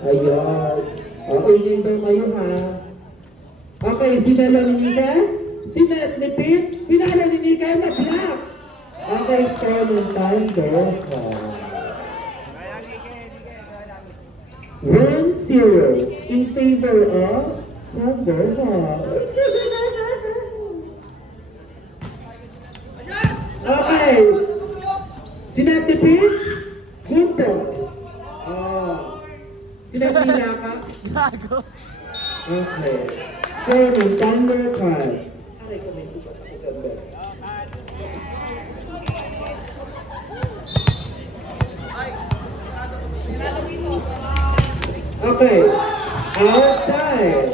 Ayun. Okay, ngayon daw kayo ha. Okay, sinala ni Nika? Sinet ni Pip? Pinala ni Nika na black. Okay, score ng Thunder. 1-0 in favor of Thunder. Okay. Sinet ni Pip? Gunto. Sinet ni Naka? Gago. Okay. Score ng Thunder cards. Aray ko, may sukat ako dyan ba? Okay. Outside.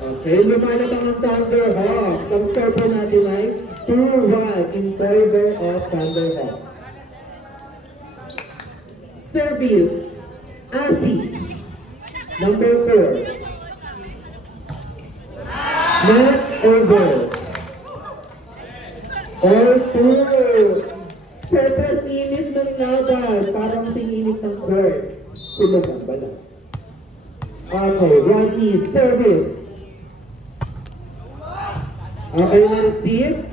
Okay, lumalabang ang Thunder Hawks. Ang score po natin ay 2-1 in favor of Thunder Hawks. Service. Asi. Number 4. Not over. Or 2. Sobrang init ng laban. Parang singinit ng court. Sulugan ba na? Okay, Rodney, service. Okay na receive.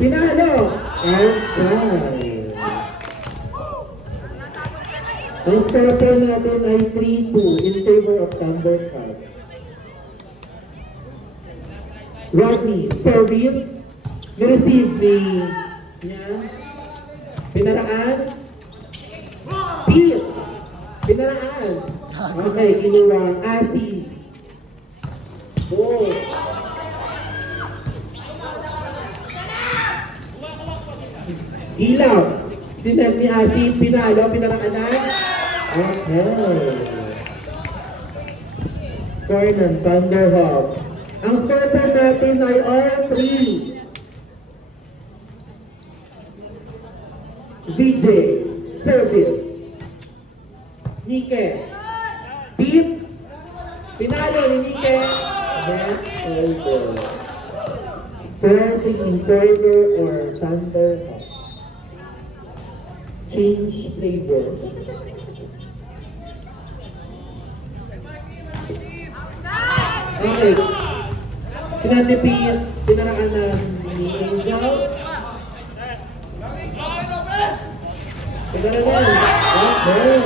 Pinalo. Outside. Ang score natin ay 3-2 in favor of Thunder Cards. Rodney, service. Ni-receive ni niya. Pinaraan. Pete. Pinaraan. Okay, inuwang. Asi. Go. Ilaw. Sinap ni Asi. Pinalo. Pinaraan na. Okay. Score ng Thunderhawks. Ang score natin ay all 3. DJ, service. Nike. Beat. Pinalo ni Nike. Net over. 30 in favor or Thunderhawks. Change flavor. Okay. Sinabi pinaraan na ni Angel. Pinaraan. Okay.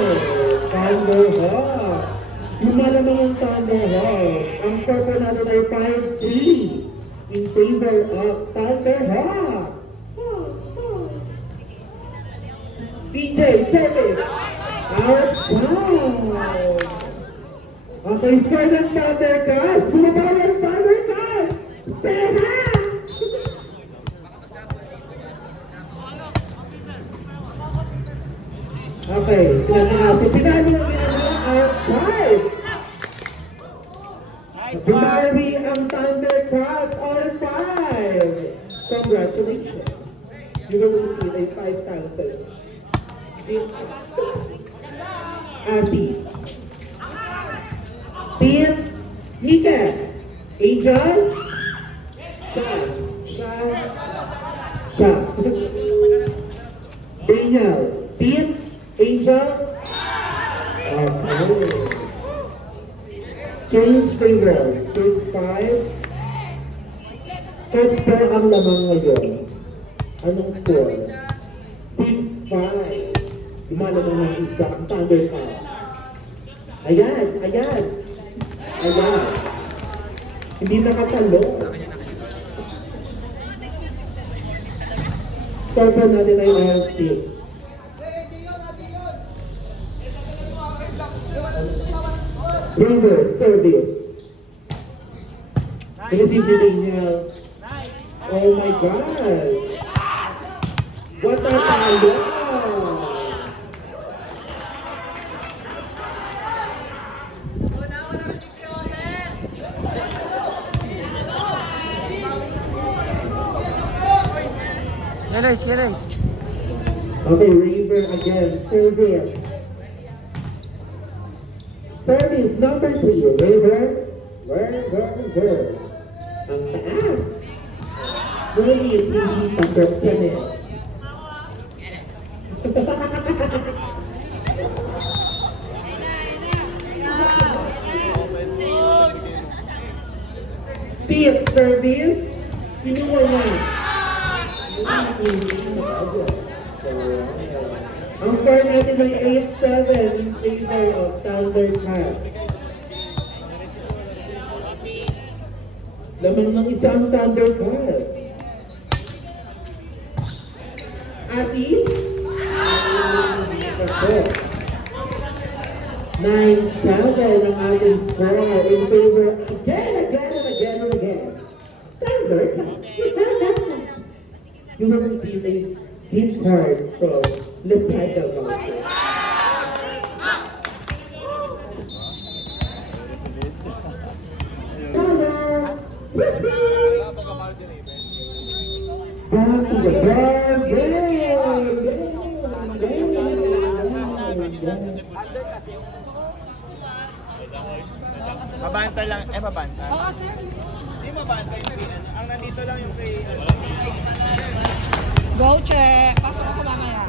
Thunderhawks. Lumalamang ang Thunderhawks. Ang score po natin ay 5-3 in favor of Thunderhawks. DJ, service. Outside. Okay, score ng Thundercats. Bumaba ng Thundercats. Pera! Okay, sila na natin. Pinalo ang ginagawa outside. Bumawi ang Thundercats all 5. Congratulations. You will receive a 5,000. Ati. Pete, Nika, Angel, Sha. Daniel, Pete, Angel. Okay. Change flavor. Stage 5. Catch po ang lamang ngayon. Anong score? 6-5. Lumalamang ng isa ang Thundercats. Ayan. Hindi nakatalo. Score natin ay all 6. River, service. Receive ni Daniel. Oh my God! What a talo! Yeles. Okay, River again. Service. Service number 3. River. Ang taas. Ngunit hindi pasok sa net. Pete, service. Kinuha niya. Ang score natin ay 8-7 in favor of Thundercats. Lamang ng isang Thundercats. Ati? Kaso. 9-7 ang ating score in favor again. Thundercats. You will receive a gift card from Lefeda Monster. Back to the Mabantay lang, mabantay. Oo, sir. Hindi mabantay yung pinan. Ang nandito lang yung kay... Go, check. Pasok ako mamaya.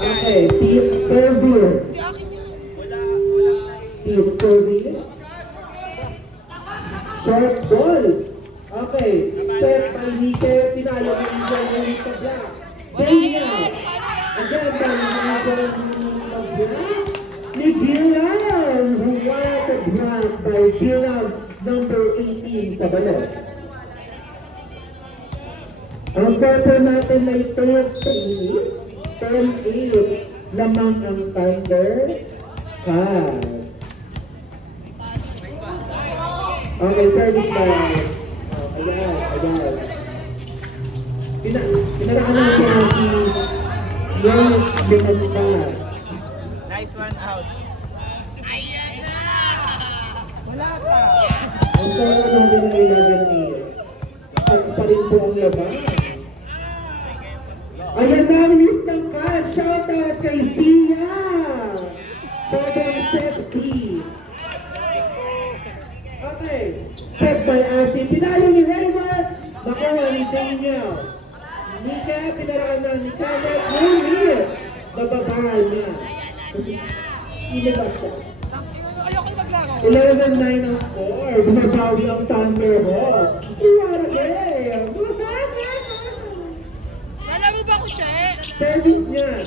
Okay, team service. Di akin yun. Team service. Short ball. Okay, set by Nike. Pinalo ng Nike sa black. Dania. Again, by Nike sa black. Ni Dylan, who won the black by Dylan, number 18 sa balot. Ang score natin ay 10-8. Lamang ang Thunder Cats. Okay, service by. Ayan. Pinaraan natin si Yon Limantas. Nice one out. Wala pa. Ang score natin ay 11-8. At pa rin po ang laban. Ayan na, release ng cash. Shoutout kay Sia. Sobrang sexy. Okay. Set by Asi. Pinalo ni Raymond. Nakuha ni Daniel. Nika, pinaraan na ni Kenneth. Nunit. Nababahan niya. Inibas siya. Ayoko maglaro. 11-9 ang score. Bumabawi ang Thunderhawk. What a game! Nalaro ba ako, che? Service niya.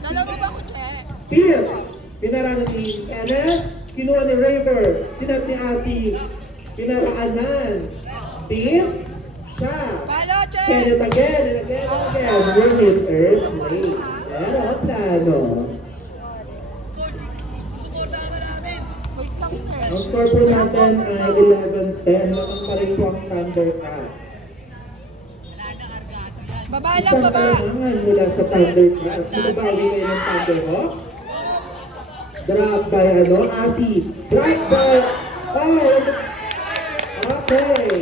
Nalaro ba ako, che? Pierce. Pinaraan ni Kenneth. Kinuha ni Raver. Sinat ni Ati. Pinaraanan. Beep. Siya. Palo, che! Kenneth again and again and again. Win his earth play. Pero ang plano. Wait lang, sir. Ang score po natin ay 11-10. Lamang pa rin po ang Thundercats. Baba lang, Isang baba. kailangan mula sa Thundercats. Bumabawi kayo ng Thunderhawk. Drop by Ati. Drive by... Oh! Okay.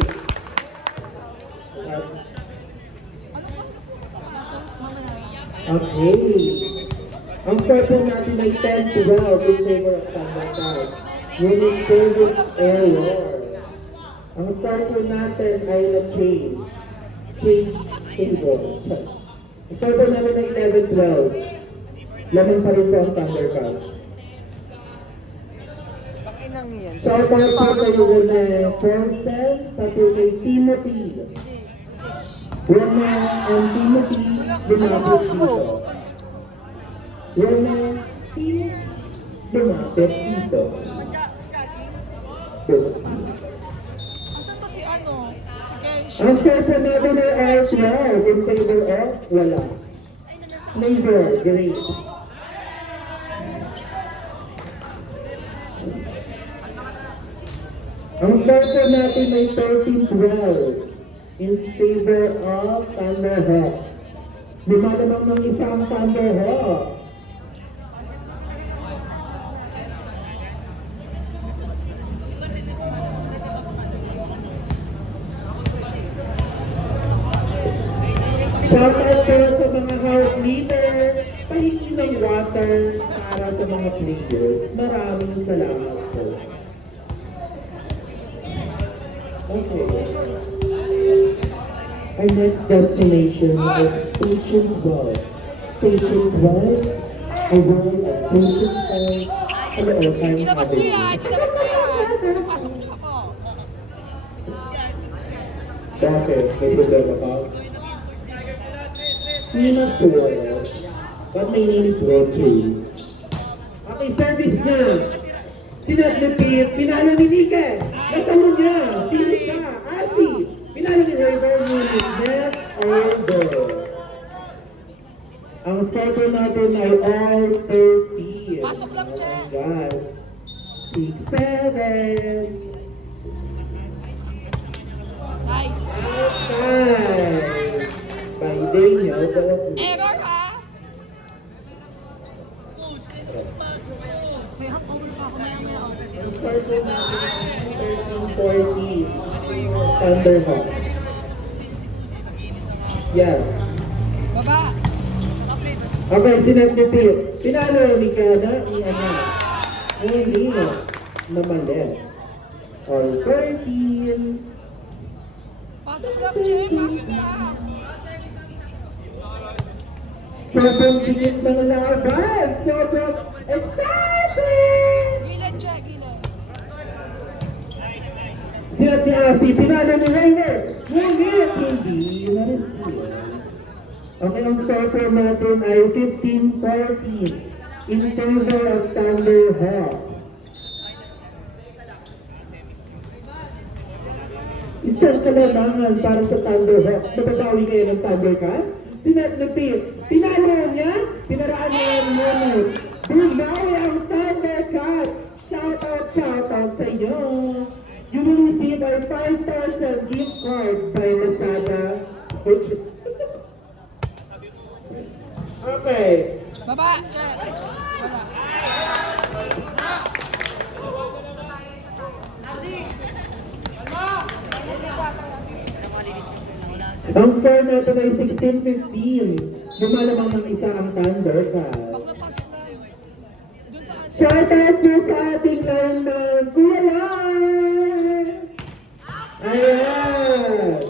Okay. Ang score po natin ay 10-12 in favor of Thundercats. Winning service error. Ang score po natin ay na-change. Change favor. Ang score po natin ay 11-12. Lamang pa rin po ang Thundercats. Pakinang yan. Shout out po kayo na Forsen, pati kay Timothy. Rona and Timothy, lumapit dito. Rona, Timothy, lumapit dito. Asan ba si ano? Si Kenshin? Ang score po natin ay R12 in favor of wala. Flavor, great. Ang score po natin ay 13-12 in favor of Thunderhawk. Lumalamang ng isang Thunderhawk. Shoutout po sa mga house leader, pahingi ng water para sa mga players. Maraming salamat po. Okay. Our next destination is Station 12. Station 12, a world of ocean side and all kinds Ilabas of mo yan! Ilabas mo yan! Pasok na ako. Bakit? May problema ka? Hindi na sure. But my name is World Chase. Okay, service niya. Sinat-repeat, pinalo ni Nike. Natalo niya. Sino siya? Ati. Pinalo ni River Munich. Net over. Ang score po natin ay all 13. Pasok lang, Che. Oh my God. 6-7. Nice. Outside. By Daniel Bellamy. Error ha? May hapon pa ako na yung Ang score po natin ay 13-14. Thunderhawks. Yes. Baba. Okay, sinat-repeat. Pinalo ni Kada, ni Ana. Hindi na. Namali. All 13. Pasok lang, Che. Pasok lang. Sobrang tingin ng laban. Sobrang exciting! Gilid, Che. Gilid. Sinat ni Asi, pinalo ni Rainer. Ngunit, hindi na-receive. Okay, ang score po natin ay 15-14 in favor of Thunderhawks. Isang kalamangan para sa Thunderhawks. Nababawi kayo ng Thundercats? Sinat-repeat. Pinalo niya, pinaraan niya ang moment. Bumawi ang Thundercats. Shoutout sa iyo. You will receive a 5,000 gift card by Lazada. Okay. Baba, Che. Wala. Ang score natin ay 16-15. Lumalamang ng isa ang Thundercats. Bakla, pasok lang. Doon sa ano. Shoutout po sa ating lineman, Kuya Lan! Ayan!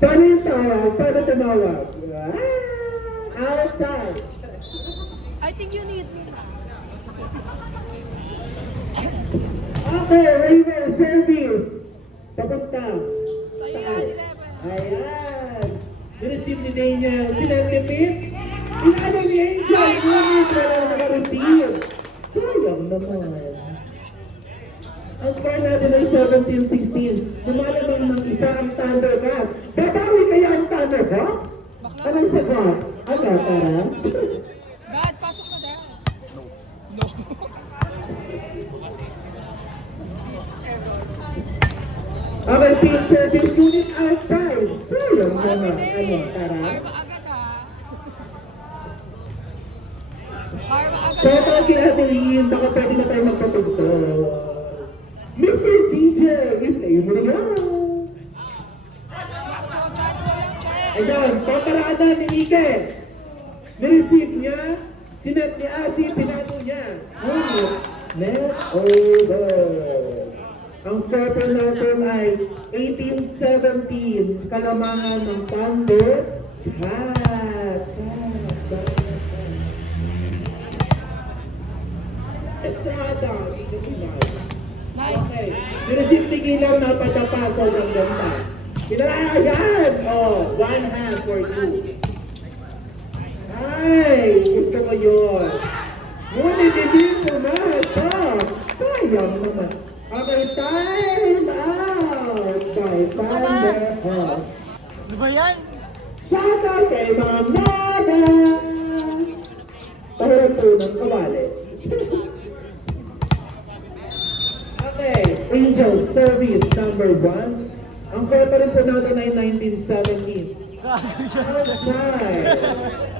Paano yung tawag? Paano tumawag? Outside! I think you need me na. Okay, Raven, service! Papunta! Sa'yo yan, 11. Ayan! Nireceive ni Daniel. Sinagkipit? Inano ni Angel? Ngunit wala naka-receive. Sayang naman. Ang score natin ay 17-16. Lumalamang ng isa ang Thundercats. Babawi kaya ang Thundercats? Anong sagot? Ano, tara? Dad, pasok na, Dad. No. Okay, team service unit outside. Sayang naman. Ano, tara? Karma agad ha. Karma agad. Shout out kay Adeline. Baka pwede na tayo magpatugtog. Mr. DJ, i-play mo na yan. Chance mo lang, Che. Ayan, paparaan na ni Ike. Nireceive niya, sinet ni Asi, pinano niya. Ngunit, net over. Ang score po natin ay 18-17. Kalamangan ng Thunder. Estrada. Nice. Okay. Nireceive ni Gilang na patapasok ng ganda. Pinarayan! Oh, one hand for you. Ay, gusto ko yun. Ngunit hindi pumasa. Sayang naman. Okay, time out by Thunderhawks. Ano ba yan? Shout out kay Ma'am Nada! Pahiram po ng kawali. Okay, Angel Service number 1. Ang score pa rin po natin ay 1917. Outside.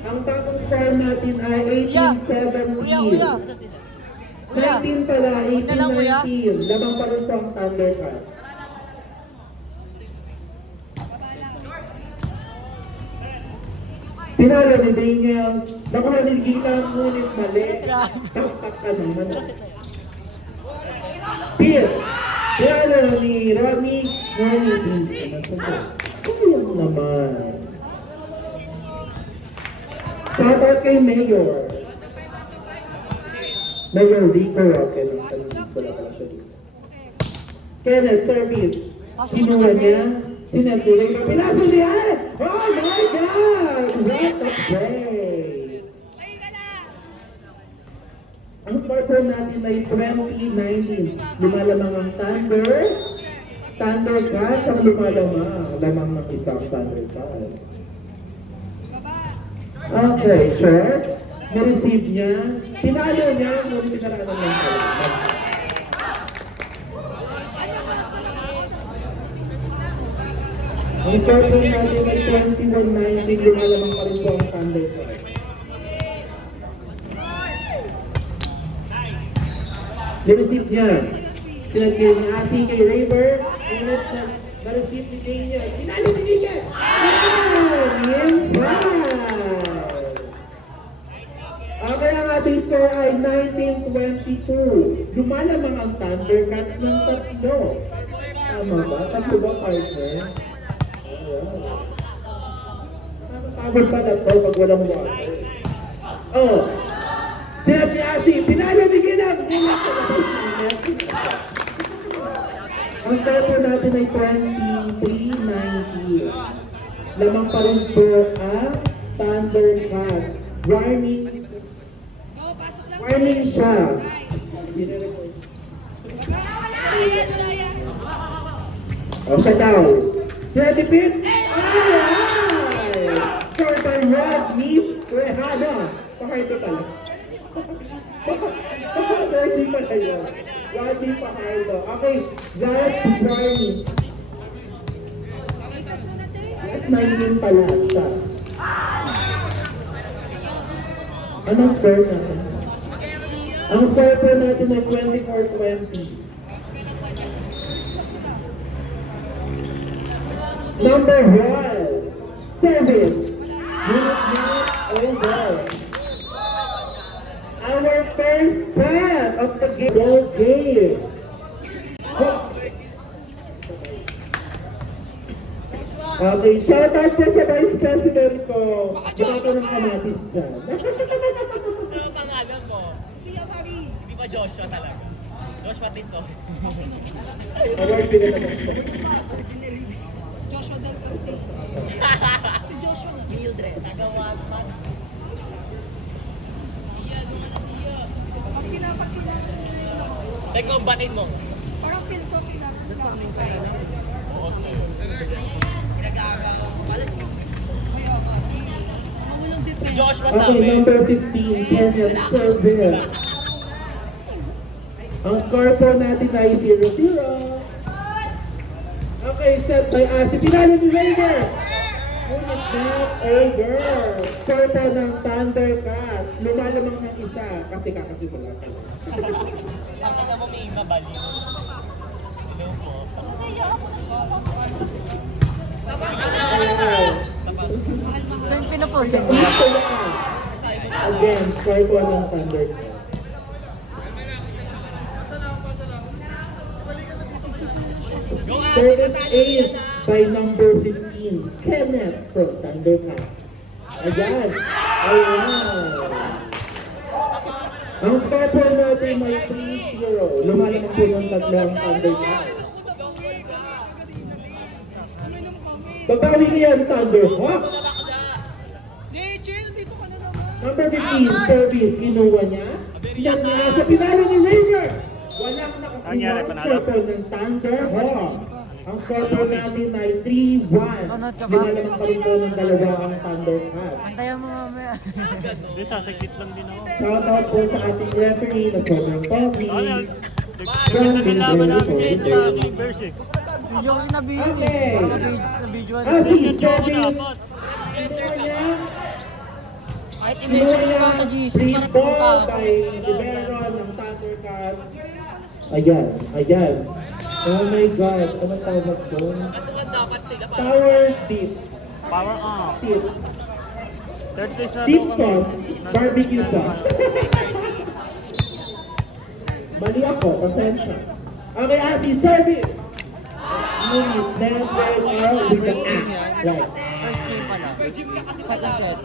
Ang tapong score natin ay Kuya, kuya. 18-17. Kuya. 19 pala, Huwag na lang, kuya. 18-19. Lamang pa rin po ang Thundercats. Pinalo ni Daniel. Nakuha ni Gilang, ngunit mali. Taktak ka naman. Pierre. Pinalo ni Rodney, ngunit hindi. Sayang naman. Shoutout kay Mayor. Mayor Rico Roque. Nandito na pala siya dito. Kenneth, service. Kinuha niya. Sinatuloy na. Pinasok niya! Oh my God! What a play! Ang scoreboard natin ay 2019. Lumalamang ang Thunder. Thunder Cats ang lumalamang. Lamang ng isang Thunder Cats. Okay, short. Na-receive niya. Pinalo niya. Ngunit pinaraanan lang pala. Ang scoreboard natin ay 21-19. Lumalamang pa rin po ang Thunder Cats. Na-receive niya. Sinagyan niya Asi kay Raver. Ngunit na-receive ni Jay niya. Pinalo ni Jay niya! In five! Okay, ang ating score ay 19-22. Lumalamang ang Thundercats ng tatlo. Tama ba? Tatlo ba, partner? Ayan. Nakatagod pa na to pag walang water. Oh! Sinabi ni Asi, pinalo ni Ginang! Ang tempo natin ay 23-19. Lamang pa rin po ang Thundercats. Warning siya. O siya daw. Sinabi Pit? Ay! Score by Rodney Rehano. Pakay pala. Rodney pa kayo. Rodney Pahardo. Okay, Garrett Barney. That's 19 pala siya. Anong score natin? Ang score po natin ay 24-20. Number 1, 7. Unit not over. Our first fan of the game. Okay, shout out po sa Vice President ko. Baka ko ng kamatis dyan. Ano pangalan mo? Hindi ba Joshua talaga? Joshua Tiso. Award din naman po. Joshua Del Castillo. Si Joshua Mildred. Tagawan man. Pag pinapakilala. Teka, batin mo. Parang feel ko pinapakilala. Si Joshua Okay, sabi. number 15, Kenneth Service. Ang score po natin ay 0-0. Okay, set by Asi. Pinalo ni Raider. Ngunit not over. Score po ng Thundercats. Lumalamang ng isa kasi kakasimula pa lang. Ang ina mo may mabalik. Hello po. Ayan. Saan pinapost Ulit ko yan. Again, score po ng Thundercats. Service ace by number 15, Kenneth from Thundercats. Ayan. Ayan. Ang score po natin may 3-0. Lumalamang po ng tatlong Thundercats. Babawi niyan, Thunderhawk. Chill, dito ka na naman. Number 15, service, kinuha niya. Siyan niya sa pinalo ni Ranger. Walang Nangyari, nakakuha ang panalo? score po ng Thunderhawk. Ang score po natin ay 3-1. Nanonood ka ba? Lumalamang pa rin po ng dalawa ang Thundercats. Antayan mo mamaya. Hindi, sasaglit lang din ako. Shoutout po sa ating referee na sobrang pogi. Tignan din laban namin dyan sa aking verse. Hindi ko sinabihin Okay. eh. Para na-video Asi, Version ko ako service. dapat. Kinuha niya. Kahit i-mention ko lang sa GC Free para ball pumunta. by Liberon ng Thundercats. Ayan, ayan. Oh my God, ano tawag doon? Kasukan dapat sila para. Power dip. Power on. Dip. Third place na Dip daw kami. sauce. Barbecue sauce. Mali ako, pasensya. Okay, Ate, service. Ngunit, never out with the act. Right. First game pala. Second set.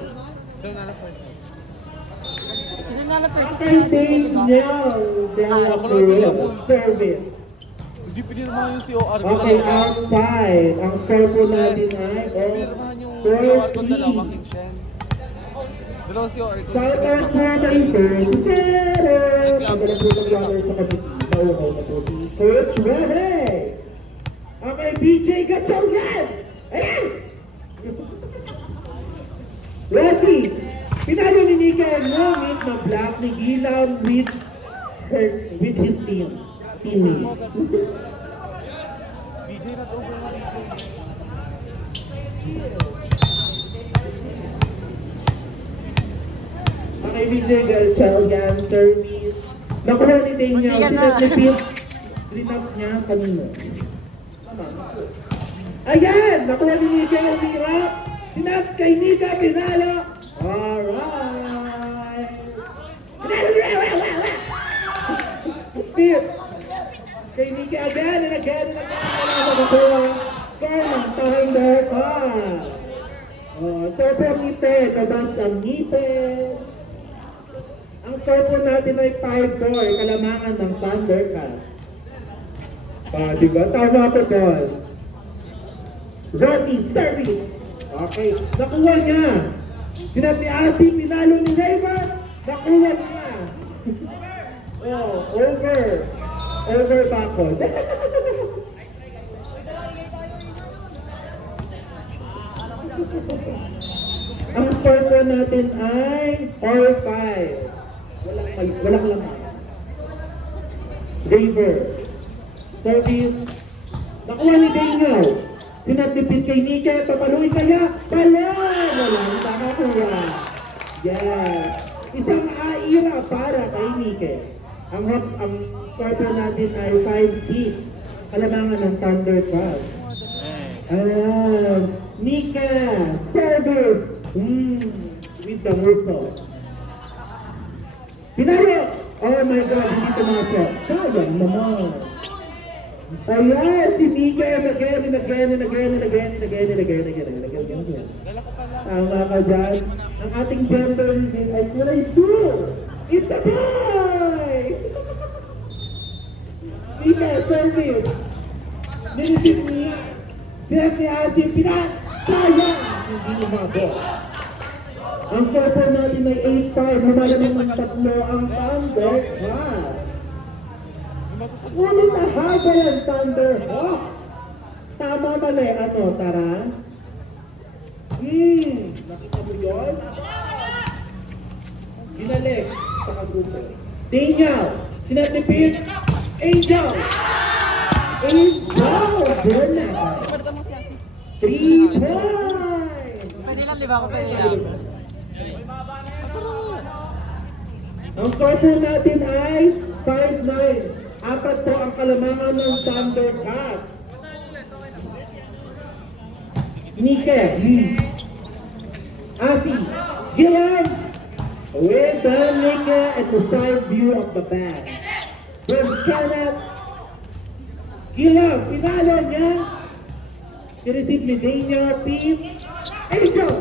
Sino na na first Okay, Dave Nell. Della Cruz. Service. Hindi pinirmahan yung COR. Okay, outside. Ang score po natin ay Pinirmahan yung COR ko 4-3. dalawa, King Shen. Dalawang COR ko. Shout out po kay Sir Cicero! Pagkalang po ng number sa kapitid. Sa uhaw na po si Coach Rene! Okay, BJ Gatchalian! Ayan! Rocky! Pinalo ni Nika no meet na black ni Gilam with his teammates. BJ na over na dito. Okay, BJ Gatchalian, service. Nakuha ni Daniel. Muntikan na. Rinap niya kanino. Ayan! Nakuha ni Nika ang hirap. Sinat kay Nika Pinalo. Alright! Tip! Kay Nika again and again and again. Wala na nakuha. Score ng Thunder Pass. Sobrang ngipin. Kabas ang ngipin. Ang score po natin ay 5-4. Kalamangan ng Thundercats. Diba? Tama ko doon. Rocky, service. Okay, nakuha niya. Si Ati, pinalo ni Raver. Nakuha niya. Over. Over backward. Ang score po natin ay 4-5. Walang laman. Raver. Service. Nakuha ni Daniel. Sinatipid kay Nika. Papaluin kaya. Walang nakakuha. Yes. Isang aira para kay Nika. Ang score po natin ay 5-6. Kalamangan ng Thundercats. Ayan. Nika. Service. With the whistle. Pinalo! Oh my God, hindi tumasok. Sayang naman. Ayan, si Nika again and again and again and again and again and again and again and again and again. Tama ka dyan. Ang ating gender reveal ay kulay blue. It's a boy! Nika, service. Nilisip niya. Sila si Ate Pinan. Sayang! Hindi umabot. Ang score po natin ay 8-5. Lumalamang ng tatlo ang Thundercats. Ngunit nahabol ang Thunderhawks. Tama mali. Ano, Tara? Nakita mo yun? Ginalik sa kagrupo. Daniel! Sinatipid! Angel! Angel! Bernard! 3 points! Pwede lang, di ba? Pwede lang. Ang score po natin ay 5-9. Apat po ang kalamangan ng Thundercats. Nika. Ati. Gilan. With the Nika at the side view of the bag. From Kenneth. Gilan. Pinalo niya. Sinisip ni Daniel. Pete. Angel.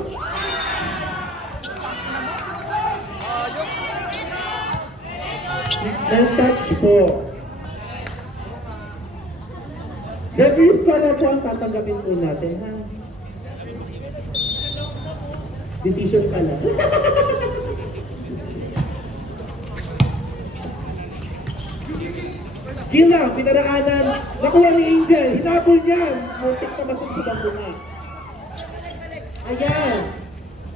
touch po. Reverse ko na po ang tatanggapin po natin, ha? Decision pala. Gila, pinaraanan. Nakuha ni Angel. Hinabol niya. Muntik na masunsod ang bunga. Ayan.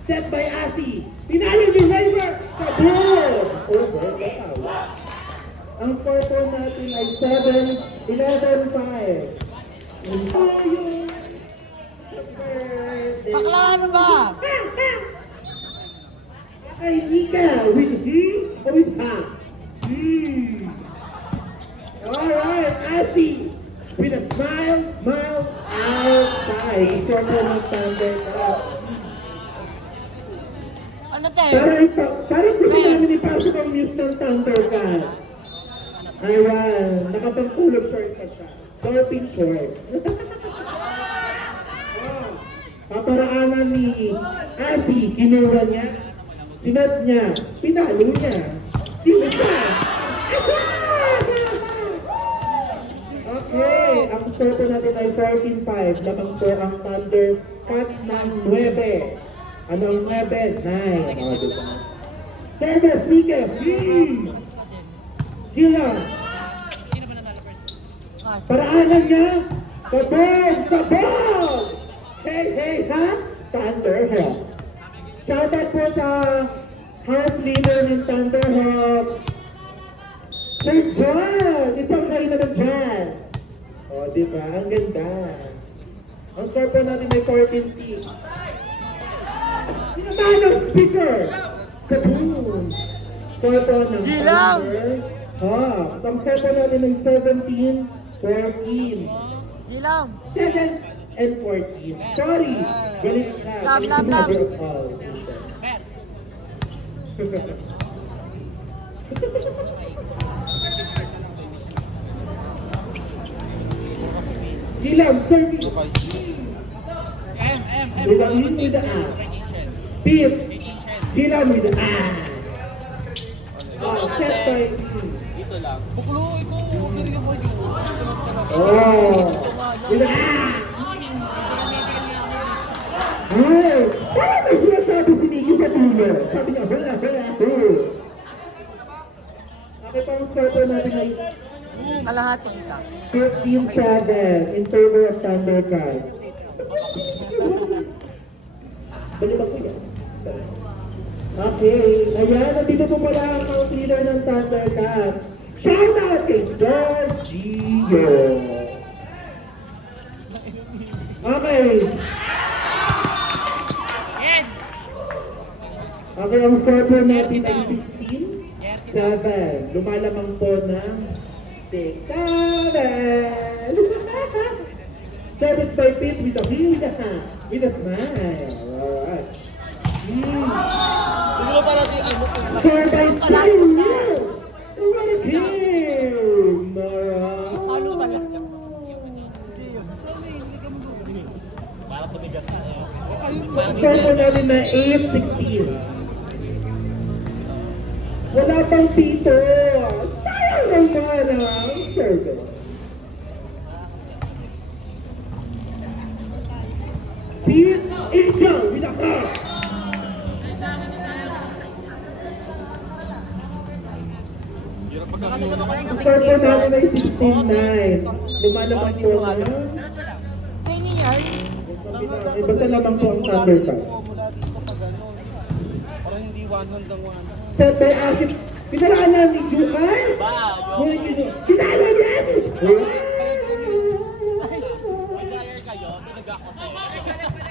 Set by Asi. Pinalo ni Raver. Kabul. Over the house. Ang score po natin ay 11-5. Bakla, ano ba? Ay, Nika, with he or with her? Alright, Ati, with a smile outside. Score po ng standard. Ano tayo? Parang gusto namin ipasok ang news ng Thundercats. Ayan, nakapagpulog short pa siya. Dolphin short. Paparaanan ni Ati, kinuha niya. Sinat niya, pinalo niya. Sino siya? Okay, Okay, ang score po natin ay 14-5. Lamang po ang Thundercats ng 9. Ano ang 9? 9. O, diba? Service, Miguel. Gila. Paraanan niya. Sabog! Hey, ha? Thunderhawks. Shoutout po sa house leader ng Thunderhawks. Sir John! Isang kayo naman dyan. O, diba? Ang ganda. Ang score po natin may 14-6. Pinatahan ng speaker! Kaboom! Score po ng Gilang! Thunderhawks. Ang score po natin ay 17-14. Gilam! 7 and 14. Sorry! Galit na. Love, love, love. Galit na all. Gilam, serving. With a in with the A. Beat. Gilam with the A. Set by Dito lang. Buklo, ikaw. Galing ako yun. Oh. With the A. Ay! Parang may sinasabi si Nikki sa dulo. Sabi niya, wala. Okay, pang score po natin ay Kalahati kita. 15-7 in favor of Thundercats. Balibag ko yan. Okay, ayan, nandito po pala ang house leader ng Thundercats. Shout out kay Sir Gio. Okay. Okay, ang score po natin ay 16-7. Lumalamang po ng 6-7. Service by Pete with a with a smile. Alright. Dulo pala si ano. Score by Samuel. What a game! Ano pala? Parang tumigas na eh. Ang score po natin na 8-16. Wala pang pito. Sayang naman ang service. Pete Angel with a cross. Hirap pagkakita. Ang score po natin ay 16-9. Lumalamang po na. Kaya yan. Basta lamang po ang Thundercats. Mula dito pa ganun. Para hindi one hanggang one. Set by Asif. Pinaraan na ni Jukay. Ngunit kinala niya. Mag-hire kayo, pinag-ako.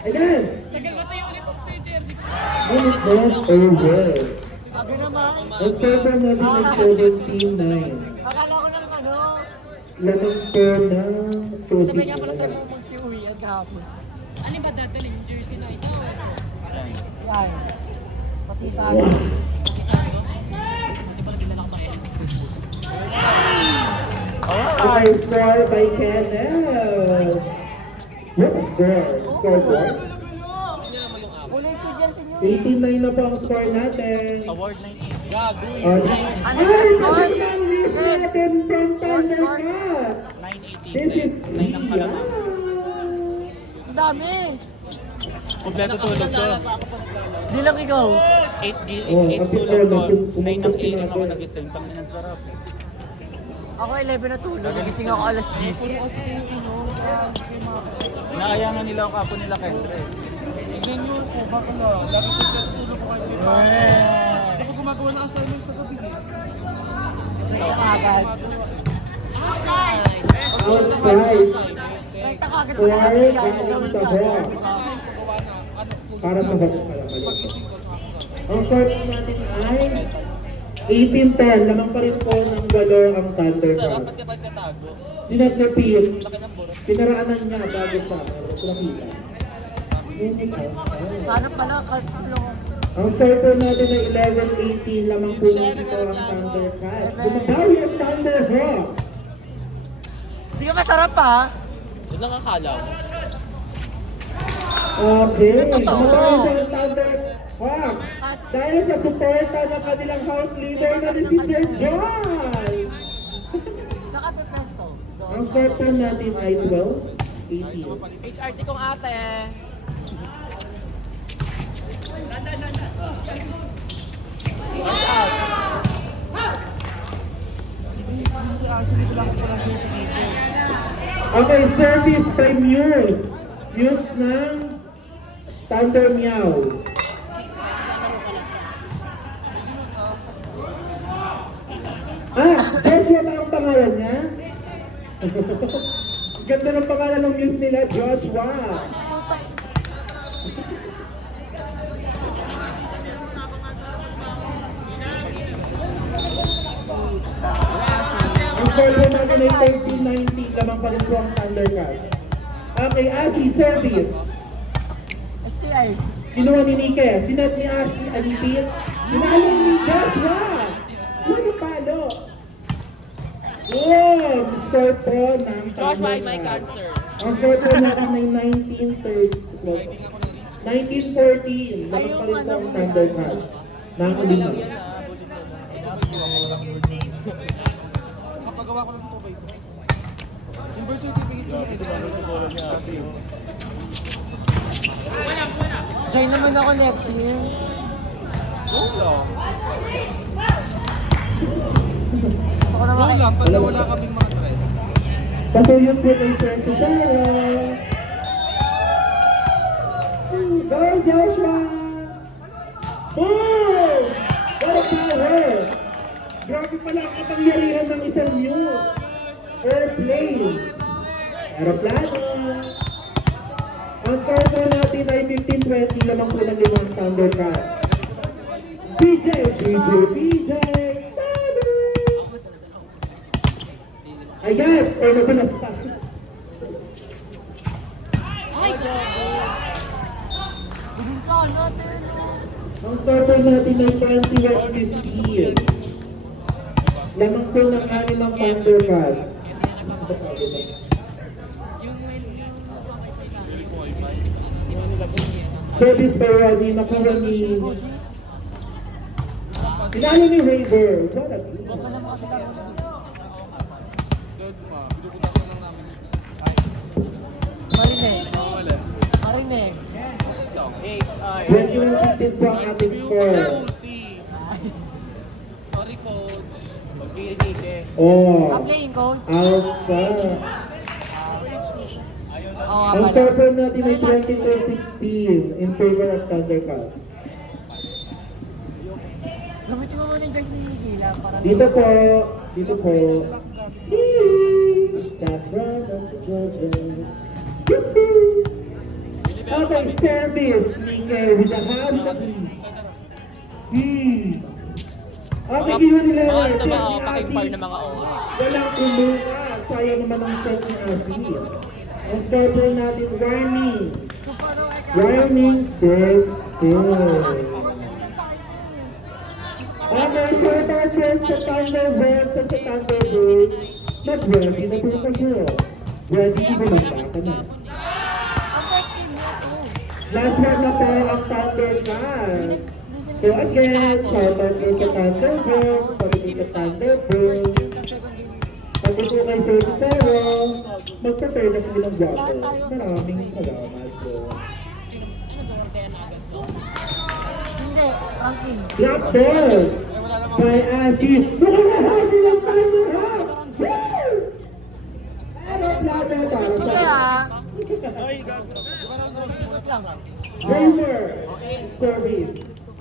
Ayan. Ngunit not over. Sabi naman. Ang score po natin ay 17-9. Akala ko lang ano. Lamang po ng trophy. Sabi nga pala tayo magsiuwi at kahapon. Ano ba dadalhin yung jersey na isa? Yan. Pati sa akin. Hindi pala dinala ko pa S. Okay, score by Kenneth. What a score? Scoreboard. Kulay ko jersey nyo. 18-9 na po ang score natin. Award 19. Gago eh. Ano sa score? Natin from Thundercats. 918. This is 9 ang kalamang. Ang dami. Kompleto tulog ko. Di lang ikaw. 8 tulog ko. 9 ng 8 ako nagising. Tangin ang sarap. Ako 11 na tulog. Nagising ako alas 10. Inaayangan nila ang kapo nila Kendra. Tignan nyo ako, baka na. Lagi ko siya tulog ko kayo dito. Hindi ko gumagawa ng assignment sa gabi. Agad. Outside. Rekta ka agad. Score galing sa box. Para sa box pala. Ang score po natin ay 18-10. Lamang pa rin po ng valor ang Sarap Thundercats. pag kapag katago. Sinat na Pete. Laki ng burot. Pinaraanan niya bago sa nakita. Sana pala cards lang. Ang score po natin ay 11-18. Lamang po ng ito ang Thundercats. Bumabawi ang Thunderhawks. Hindi ka masarap ha? Yun lang akala ko. Okay. Totoo. Bumabawi ang Thunderhawks. Dahil sa suporta ng kanilang house leader na si Sir John. Sa Cafe Presto. Ang score po natin ay 12-18. HRT kong ate. Watch out. Dito lang ako pala sa video. Okay, service by Muse. Muse ng Thunder Meow. Joshua ba ang pangalan niya? Ganda ng pangalan ng Muse nila, Joshua. Ang score po natin ay 13-19, lamang pa rin po ang Thundercats. Okay, Ati, service. STI. Kinuha ni Nike, sinat ni Ati, Anipit. Sinalo ni Joshua. Ano palo? Wow! Score po ng Joshua ay my Thundercats. cancer. Ang score po natin ay 19-14. Lamang pa rin po ang Thundercats. Nakakulina. Kapagawa ko ng 2x2. Yung birth certificate ko na Join naman ako next year. Go lang. Gusto ko na Go lang, pag wala kaming mga tres. Pasuyon po kay Sir Cesaro. Go Joshua! Boom! What a power! Grabe pala ang kapangyarihan ng isang Muse. Airplane. Aeroplano. Ang score po natin ay 15-20 lamang po ng limang Thundercats. PJ! Ayan! Or na ba na-stop? Ang score po natin ay 21-15. Lamang po ng animang Thundercats. Service by Rodney, nakuha ni... Pinalo ni Raver. What a beat. Marinig. Marinig. 21-16 po ang ating score. Sorry, coach. Oh, I'm playing coach. outside. Oo, Ang score po natin ay 22-16 in favor of Thundercats. Gamitin mo muna yung guys ni Nigila para... Dito po. Dito po. Stop right up to Georgia. Okay, service. Nike with the hand. Okay, kinuha nila. Mga ito Set mga ni pakimpar Ati. na mga oras. Walang kumuha. Sayang naman ang set ni Ati. Ang score po natin, Warning. Warning, set, okay, so tapos sa Thunderbirds at sa Thunderbirds, mag-ready na po kayo. Ready na bumanda ka na. Last one na po ang Thundercats. So again, shout out kayo sa Thunderbirds, pati po sa Thunderbirds, pati po kay Sir Cesaro, mag-prepare na sila ng water. Maraming salamat po. Hindi, ranking. Black ball by Ati. Nakakahati lang tayo ng half. Woo! Ano plato para Gusto sa... ah. Raver, service,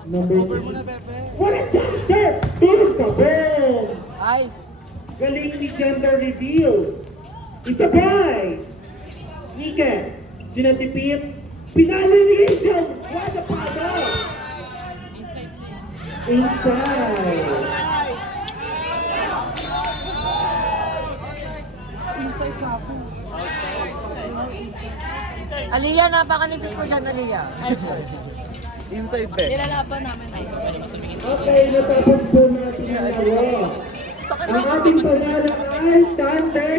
number 3. What a shot, sir! Tulog ka, boom! Ay, Galing ni gender reveal. It's a boy! Nika, sinatipid, pinalo ni Angel! What a power! Inside! Inside ka ako. Aliyah, napakanipis ko dyan, Aliyah. Inside back. Nilalaban namin ay. Okay, natapos po natin ang laro. Ang ating panalo ay Thunder